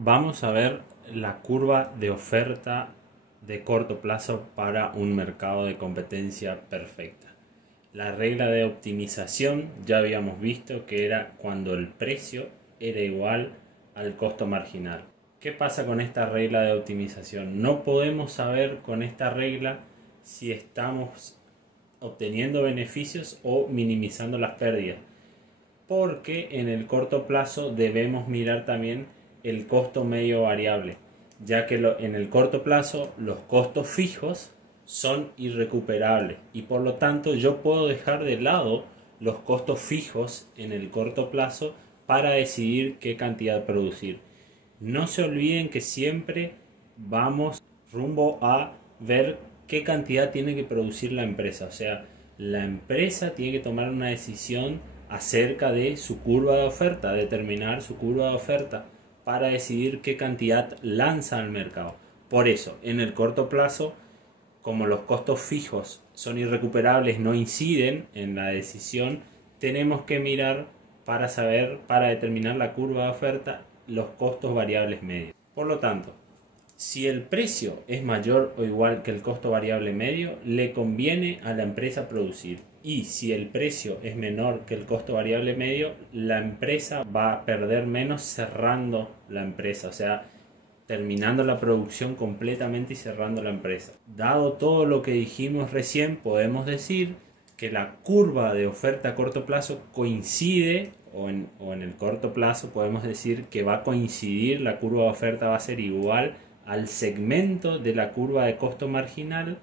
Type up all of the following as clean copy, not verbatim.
Vamos a ver la curva de oferta de corto plazo para un mercado de competencia perfecta. La regla de optimización ya habíamos visto que era cuando el precio era igual al costo marginal. ¿Qué pasa con esta regla de optimización? No podemos saber con esta regla si estamos obteniendo beneficios o minimizando las pérdidas, porque en el corto plazo debemos mirar también el costo medio variable, ya que en el corto plazo los costos fijos son irrecuperables y por lo tanto yo puedo dejar de lado los costos fijos en el corto plazo para decidir qué cantidad producir. No se olviden que siempre vamos rumbo a ver qué cantidad tiene que producir la empresa. O sea, la empresa tiene que tomar una decisión acerca de su curva de oferta, determinar su curva de oferta para decidir qué cantidad lanza al mercado. Por eso, en el corto plazo, como los costos fijos son irrecuperables, no inciden en la decisión, tenemos que mirar para saber, para determinar la curva de oferta, los costos variables medios. Por lo tanto, si el precio es mayor o igual que el costo variable medio, le conviene a la empresa producir. Y si el precio es menor que el costo variable medio, la empresa va a perder menos cerrando la empresa. O sea, terminando la producción completamente y cerrando la empresa. Dado todo lo que dijimos recién, podemos decir que la curva de oferta a corto plazo coincide, o en el corto plazo podemos decir que va a coincidir, la curva de oferta va a ser igual al segmento de la curva de costo marginal,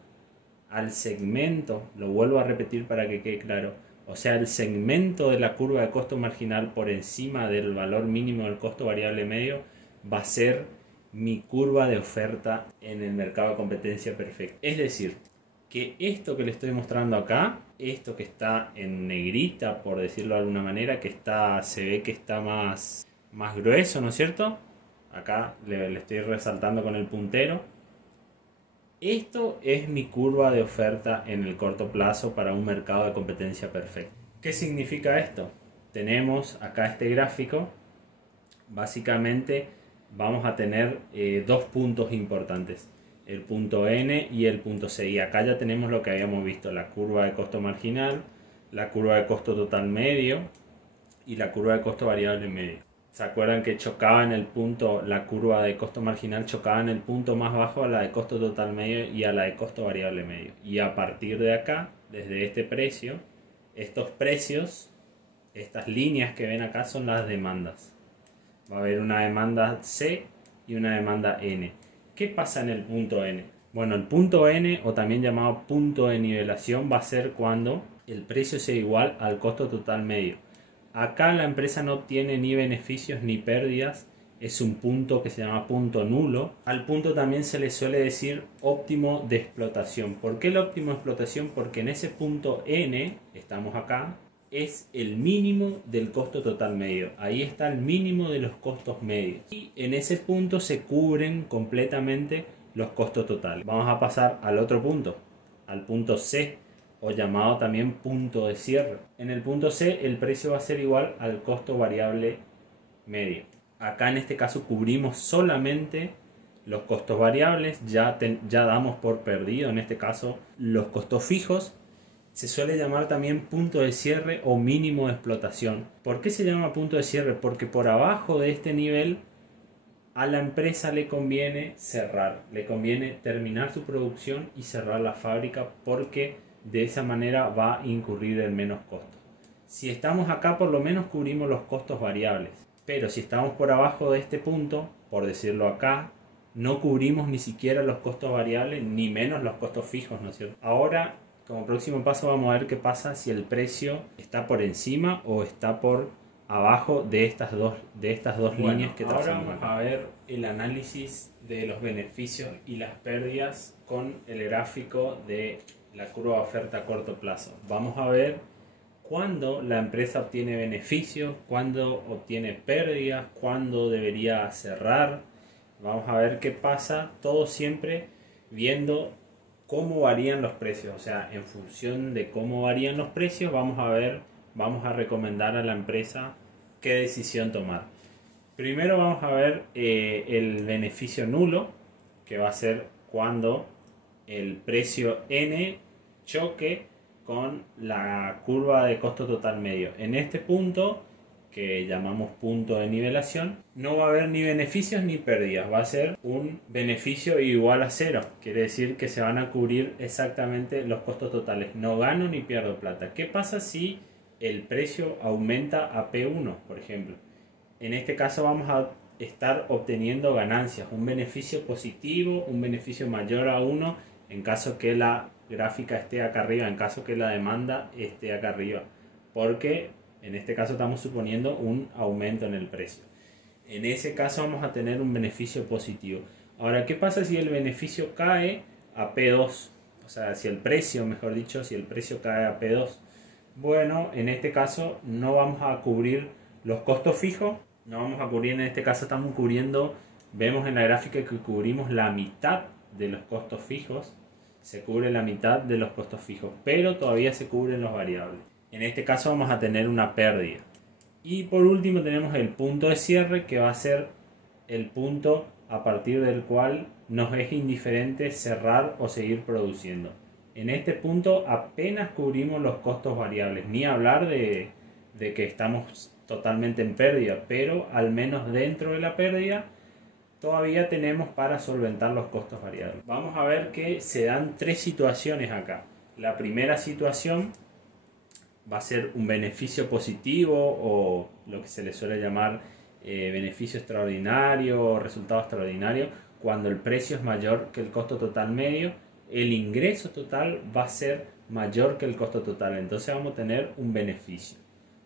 al segmento, lo vuelvo a repetir para que quede claro, o sea, el segmento de la curva de costo marginal por encima del valor mínimo del costo variable medio va a ser mi curva de oferta en el mercado de competencia perfecta. Es decir, que esto que le estoy mostrando acá, esto que está en negrita, por decirlo de alguna manera, que está, se ve que está más grueso, ¿no es cierto? Acá le estoy resaltando con el puntero. Esto es mi curva de oferta en el corto plazo para un mercado de competencia perfecta. ¿Qué significa esto? Tenemos acá este gráfico. Básicamente vamos a tener dos puntos importantes, el punto N y el punto C. Y acá ya tenemos lo que habíamos visto, la curva de costo marginal, la curva de costo total medio y la curva de costo variable medio. ¿Se acuerdan que chocaba en el punto, la curva de costo marginal chocaba en el punto más bajo a la de costo total medio y a la de costo variable medio? Y a partir de acá, desde este precio, estos precios, estas líneas que ven acá son las demandas. Va a haber una demanda C y una demanda N. ¿Qué pasa en el punto N? Bueno, el punto N, o también llamado punto de nivelación, va a ser cuando el precio sea igual al costo total medio. Acá la empresa no obtiene ni beneficios ni pérdidas, es un punto que se llama punto nulo. Al punto también se le suele decir óptimo de explotación. ¿Por qué el óptimo de explotación? Porque en ese punto N, estamos acá, es el mínimo del costo total medio. Ahí está el mínimo de los costos medios. Y en ese punto se cubren completamente los costos totales. Vamos a pasar al otro punto, al punto C, o llamado también punto de cierre. En el punto C el precio va a ser igual al costo variable medio. Acá en este caso cubrimos solamente los costos variables, ya damos por perdido en este caso los costos fijos. Se suele llamar también punto de cierre o mínimo de explotación. ¿Por qué se llama punto de cierre? Porque por abajo de este nivel a la empresa le conviene cerrar, le conviene terminar su producción y cerrar la fábrica, porque de esa manera va a incurrir en menos costos. Si estamos acá, por lo menos cubrimos los costos variables, pero si estamos por abajo de este punto, por decirlo acá, no cubrimos ni siquiera los costos variables, ni menos los costos fijos, ¿no es cierto? Ahora, como próximo paso, vamos a ver qué pasa si el precio está por encima o está por abajo de estas dos líneas que trazamos. Ahora vamos a ver el análisis de los beneficios y las pérdidas con el gráfico de la curva de oferta a corto plazo. Vamos a ver cuándo la empresa obtiene beneficios, cuándo obtiene pérdidas, cuándo debería cerrar. Vamos a ver qué pasa, todo siempre viendo cómo varían los precios. O sea, en función de cómo varían los precios, vamos a recomendar a la empresa qué decisión tomar. Primero vamos a ver el beneficio nulo, que va a ser cuando el precio N choque con la curva de costo total medio. En este punto, que llamamos punto de nivelación, no va a haber ni beneficios ni pérdidas, va a ser un beneficio igual a cero. Quiere decir que se van a cubrir exactamente los costos totales, no gano ni pierdo plata. ¿Qué pasa si el precio aumenta a P1, por ejemplo? En este caso vamos a estar obteniendo ganancias, un beneficio positivo, un beneficio mayor a 1 en caso que la gráfica esté acá arriba, en caso que la demanda esté acá arriba, porque en este caso estamos suponiendo un aumento en el precio. En ese caso vamos a tener un beneficio positivo. Ahora, ¿qué pasa si el beneficio cae a P2? O sea, si el precio, mejor dicho, si el precio cae a P2. Bueno, en este caso no vamos a cubrir los costos fijos, no vamos a cubrir, en este caso estamos cubriendo, vemos en la gráfica que cubrimos la mitad de los costos fijos, se cubre la mitad de los costos fijos, pero todavía se cubren los variables. En este caso vamos a tener una pérdida. Y por último tenemos el punto de cierre, que va a ser el punto a partir del cual nos es indiferente cerrar o seguir produciendo. En este punto apenas cubrimos los costos variables, ni hablar de que estamos totalmente en pérdida, pero al menos dentro de la pérdida todavía tenemos para solventar los costos variables. Vamos a ver que se dan tres situaciones acá. La primera situación va a ser un beneficio positivo, o lo que se le suele llamar beneficio extraordinario o resultado extraordinario, cuando el precio es mayor que el costo total medio. El ingreso total va a ser mayor que el costo total, entonces vamos a tener un beneficio,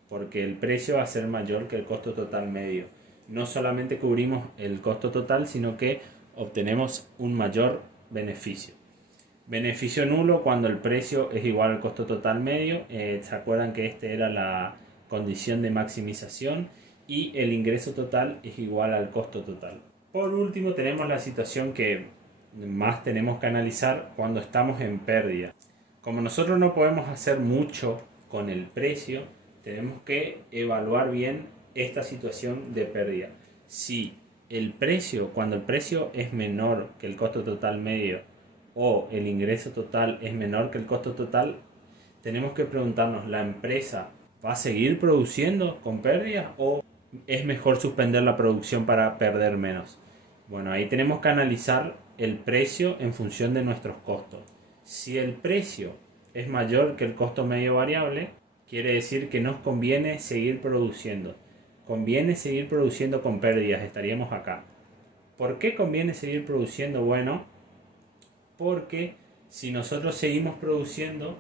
porque el precio va a ser mayor que el costo total medio. No solamente cubrimos el costo total, sino que obtenemos un mayor beneficio. Beneficio nulo cuando el precio es igual al costo total medio. ¿Se acuerdan que esta era la condición de maximización? Y el ingreso total es igual al costo total. Por último tenemos la situación que más tenemos que analizar cuando estamos en pérdida. Como nosotros no podemos hacer mucho con el precio, tenemos que evaluar bien esta situación de pérdida. Si el precio, cuando el precio es menor que el costo total medio, o el ingreso total es menor que el costo total, tenemos que preguntarnos, ¿la empresa va a seguir produciendo con pérdidas o es mejor suspender la producción para perder menos? Bueno, ahí tenemos que analizar el precio en función de nuestros costos. Si el precio es mayor que el costo medio variable, quiere decir que nos conviene seguir produciendo. Conviene seguir produciendo con pérdidas, estaríamos acá. ¿Por qué conviene seguir produciendo? Bueno, porque si nosotros seguimos produciendo,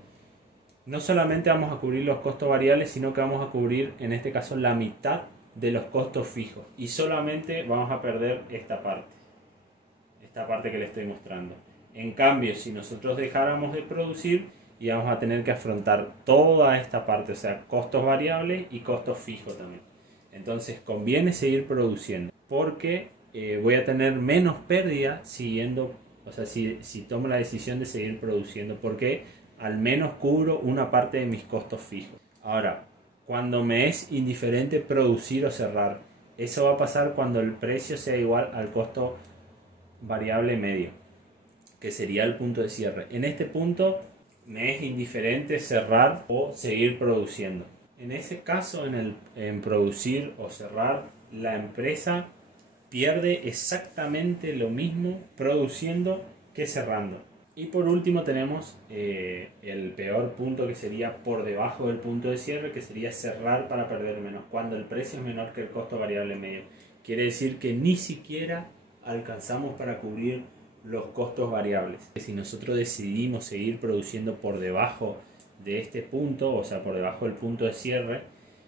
no solamente vamos a cubrir los costos variables, sino que vamos a cubrir, en este caso, la mitad de los costos fijos. Y solamente vamos a perder esta parte que le estoy mostrando. En cambio, si nosotros dejáramos de producir, íbamos a tener que afrontar toda esta parte, o sea, costos variables y costos fijos también. Entonces conviene seguir produciendo, porque voy a tener menos pérdida siguiendo, o sea, si tomo la decisión de seguir produciendo, porque al menos cubro una parte de mis costos fijos. Ahora, cuando me es indiferente producir o cerrar, eso va a pasar cuando el precio sea igual al costo variable medio, que sería el punto de cierre. En este punto me es indiferente cerrar o seguir produciendo. En ese caso, en producir o cerrar, la empresa pierde exactamente lo mismo produciendo que cerrando. Y por último tenemos el peor punto, que sería por debajo del punto de cierre, que sería cerrar para perder menos, cuando el precio es menor que el costo variable medio. Quiere decir que ni siquiera alcanzamos para cubrir los costos variables. Si nosotros decidimos seguir produciendo por debajo de este punto, o sea, por debajo del punto de cierre,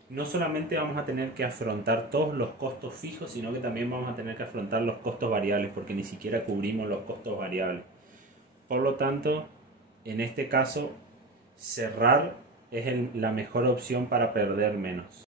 no solamente vamos a tener que afrontar todos los costos fijos, sino que también vamos a tener que afrontar los costos variables, porque ni siquiera cubrimos los costos variables. Por lo tanto, en este caso, cerrar es la mejor opción para perder menos.